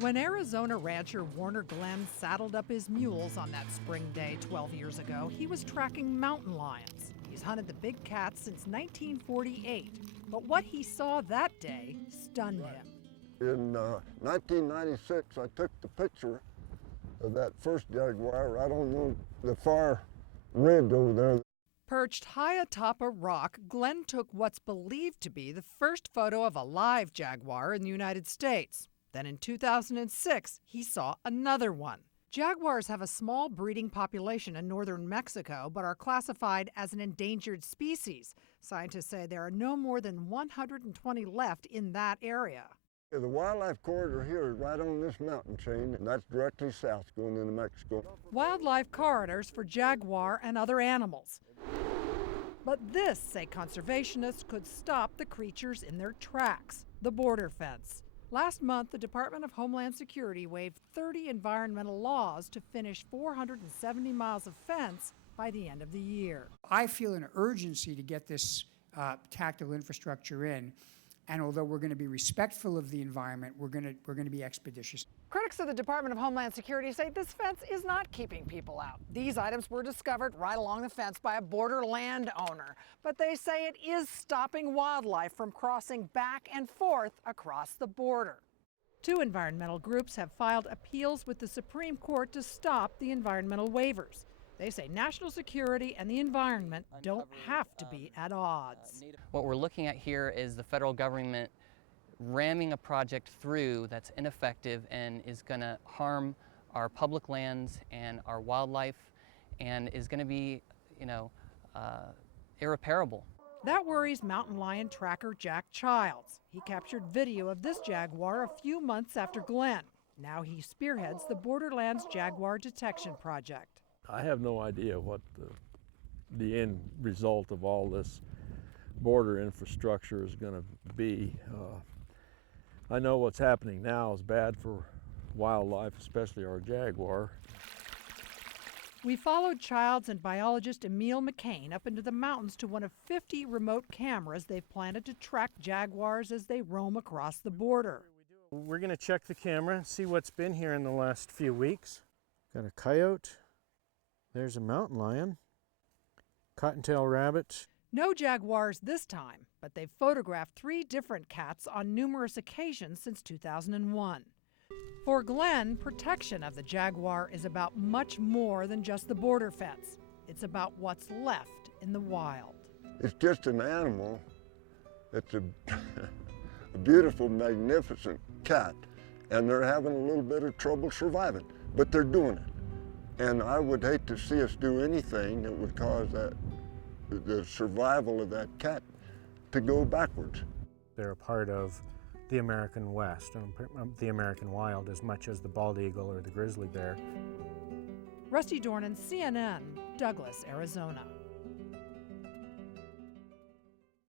When Arizona rancher Warner Glenn saddled up his mules on that spring day 12 years ago, he was tracking mountain lions. He's hunted the big cats since 1948. But what he saw that day stunned him. In 1996, I took the picture of that first jaguar right on the far ridge over there. Perched high atop a rock, Glenn took what's believed to be the first photo of a live jaguar in the United States. Then in 2006, he saw another one. Jaguars have a small breeding population in northern Mexico, but are classified as an endangered species. Scientists say there are no more than 120 left in that area. The wildlife corridor here is right on this mountain chain, and that's directly south going into Mexico. Wildlife corridors for jaguar and other animals. But this, say conservationists, could stop the creatures in their tracks, the border fence. Last month, the Department of Homeland Security waived 30 environmental laws to finish 470 miles of fence by the end of the year. I feel an urgency to get this tactical infrastructure in, and although we're going to be respectful of the environment, we're going to be expeditious. Critics of the Department of Homeland Security say this fence is not keeping people out. These items were discovered right along the fence by a border landowner, but they say it is stopping wildlife from crossing back and forth across the border. Two environmental groups have filed appeals with the Supreme Court to stop the environmental waivers. They say national security and the environment don't have to be at odds. What we're looking at here is the federal government ramming a project through that's ineffective and is going to harm our public lands and our wildlife and is going to be, irreparable. That worries mountain lion tracker Jack Childs. He captured video of this jaguar a few months after Glenn. Now he spearheads the Borderlands Jaguar Detection Project. I have no idea what the end result of all this border infrastructure is going to be. I know what's happening now is bad for wildlife, especially our jaguar. We followed Childs and biologist Emil McCain up into the mountains to one of 50 remote cameras they've planted to track jaguars as they roam across the border. We're going to check the camera, see what's been here in the last few weeks. Got a coyote. There's a mountain lion, cottontail rabbit. No jaguars this time, but they've photographed 3 different cats on numerous occasions since 2001. For Glenn, protection of the jaguar is about much more than just the border fence. It's about what's left in the wild. It's just an animal. It's a beautiful, magnificent cat, and they're having a little bit of trouble surviving, but they're doing it. And I would hate to see us do anything that would cause the survival of that cat to go backwards. They're a part of the American West and the American wild as much as the bald eagle or the grizzly bear. Rusty Dornan, CNN, Douglas, Arizona.